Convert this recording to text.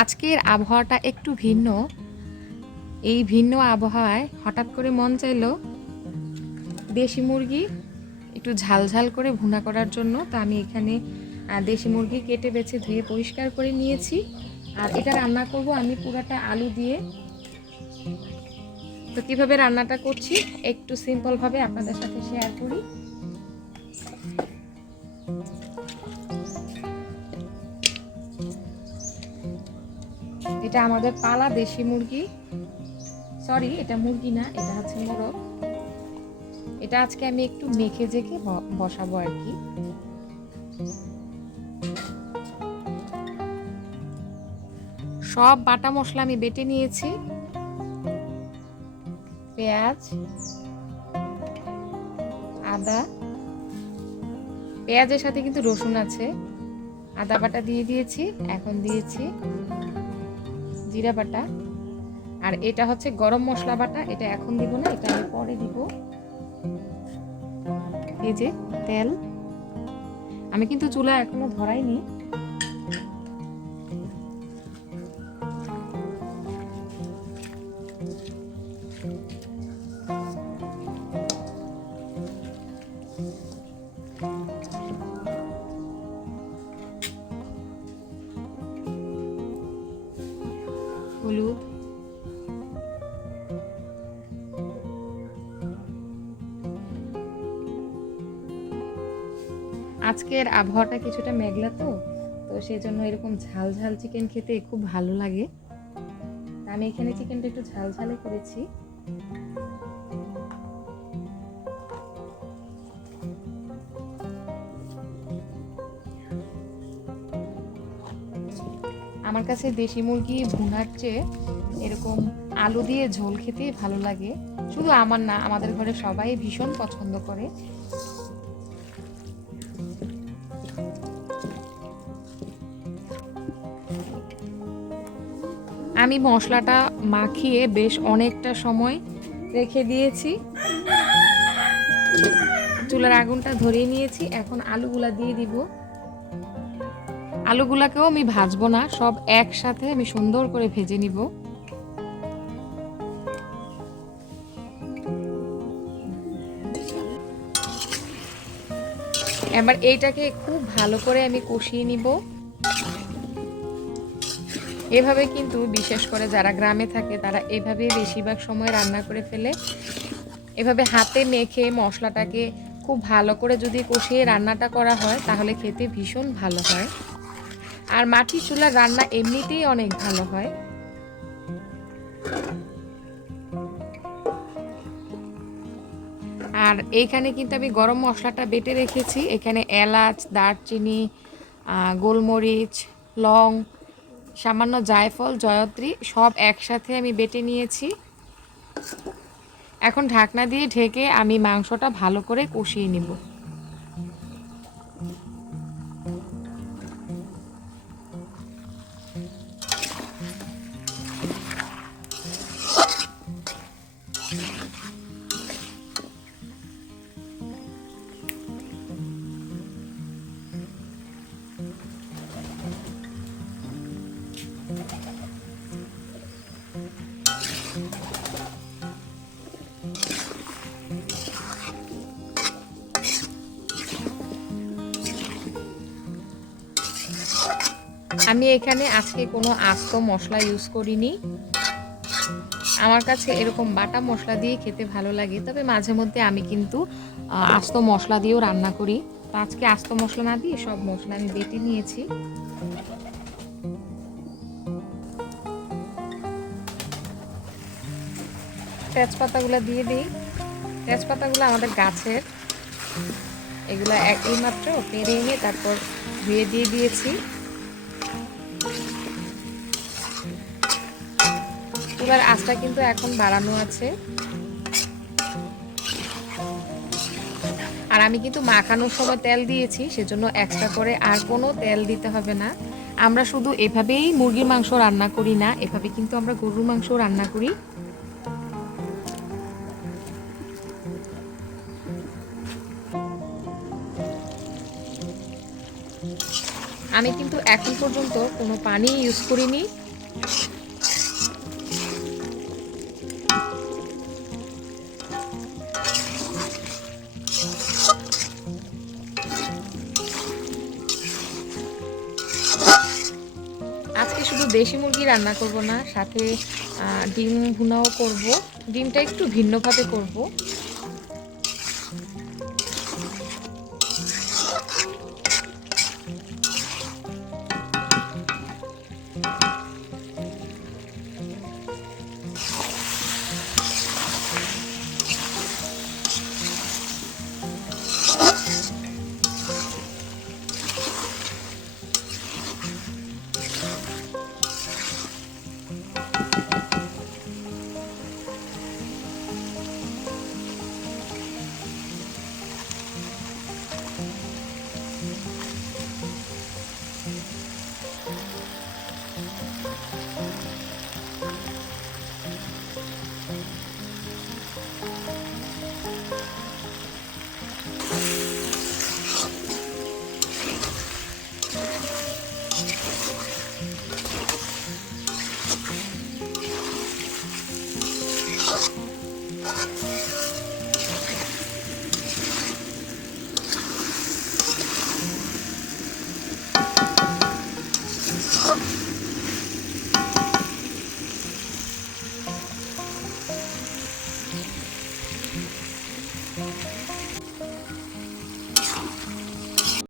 আজকের আবহাওয়াটা একটু ভিন্ন। এই ভিন্ন আবহাওয়ায় হঠাৎ করে মন চাইলো দেশি মুরগি একটু ঝালঝাল করে ভুনা করার জন্য। তো আমি এখানে দেশি মুরগি কেটে বেছে ধুয়ে পরিষ্কার করে নিয়েছি। আর এটা রান্না করব আমি পুরাটা আলু দিয়ে। তো কীভাবে রান্নাটা করছি একটু সিম্পলভাবে আপনাদের সাথে শেয়ার করি। এটা আমাদের পালা দেশি মুরগি, সরি এটা মুরগি না, এটা হচ্ছে মোরগ। এটা আজকে আমি একটু মেখে জেখে বসাবো আর কি। সব বাটা মশলা আমি বেটে নিয়েছি। পেঁয়াজ, আদা, পেঁয়াজের সাথে কিন্তু রসুন আছে। আদা বাটা দিয়ে দিয়েছি, এখন দিয়েছি জিরা বাটা। আর এটা হচ্ছে গরম মশলা বাটা, এটা এখন দিব না, এটা আমি পরে দিব। এই যে তেল, আমি কিন্তু চুলা এখনো ধরাইনি। হলুদ, আজকের আবহাওয়াটা কিছুটা মেঘলা, তো সেই জন্য এরকম ঝাল ঝাল চিকেন খেতে খুব ভালো লাগে। আমি এখানে চিকেনটা একটু ঝাল ঝালে করেছি। আমার কাছে দেশি মুরগি ভুনার চেয়ে এরকম আলু দিয়ে ঝোল খেতে ভালো লাগে। শুধু আমার না, আমাদের ঘরে সবাই ভীষণ পছন্দ করে। আমি মশলাটা মাখিয়ে বেশ অনেকটা সময় রেখে দিয়েছি। চুলার আগুনটা ধরিয়ে নিয়েছি, এখন আলুগুলা দিয়ে দিব। আলুগুলাকেও আমি ভাজবো না, সব একসাথে আমি সুন্দর করে ভেজে নিব। এবার এইটাকে খুব ভালো করে আমি কষিয়ে নিব। এভাবে কিন্তু বিশেষ করে যারা গ্রামে থাকে তারা এভাবেই বেশিরভাগ সময় রান্না করে ফেলে। এভাবে হাতে মেখে মশলাটাকে খুব ভালো করে যদি কষিয়ে রান্নাটা করা হয় তাহলে খেতে ভীষণ ভালো হয়। আর মাটির চুলার রান্না এমনিতেই অনেক ভালো হয়। আর এইখানে কিন্তু আমি গরম মশলাটা বেটে রেখেছি। এখানে এলাচ, দারচিনি, গোলমরিচ, লং, সামান্য জায়ফল, জয়ত্রী সব একসাথে আমি বেটে নিয়েছি। এখন ঢাকনা দিয়ে ঢেকে আমি মাংসটা ভালো করে কষিয়ে নিব। আমি এখানে আজকে কোনো আস্ত মশলা ইউজ করিনি। আমার কাছে এরকম বাটা মশলা দিয়ে খেতে ভালো লাগে, তবে মাঝে মধ্যে আমি কিন্তু আস্ত মশলা দিয়েও রান্না করি। তো আজকে আস্ত মশলা না দিয়ে সব মশলা আমি বেটে নিয়েছি। তেজপাতাগুলো দিয়ে দিই। তেজপাতাগুলো আমাদের গাছের, এগুলো এইমাত্র পেরে এনে তারপর ধুয়ে দিয়ে দিয়েছি। চুলার আঁচটা কিন্তু এখন বাড়ানো আছে। আর আমি কিন্তু মাখানোর সময় তেল দিয়েছি, সেজন্য এক্সট্রা করে আর কোনো তেল দিতে হবে না। আমরা শুধু এভাবেই মুরগির মাংস রান্না করি না, এভাবে কিন্তু আমরা গরুর মাংস রান্না করি। আমি কিন্তু এখন পর্যন্ত কোনো পানি ইউজ করিনি। দেশি মুরগি রান্না করব না, সাথে ডিম ভুনাও করব। ডিমটা একটু ভিন্নভাবে করব।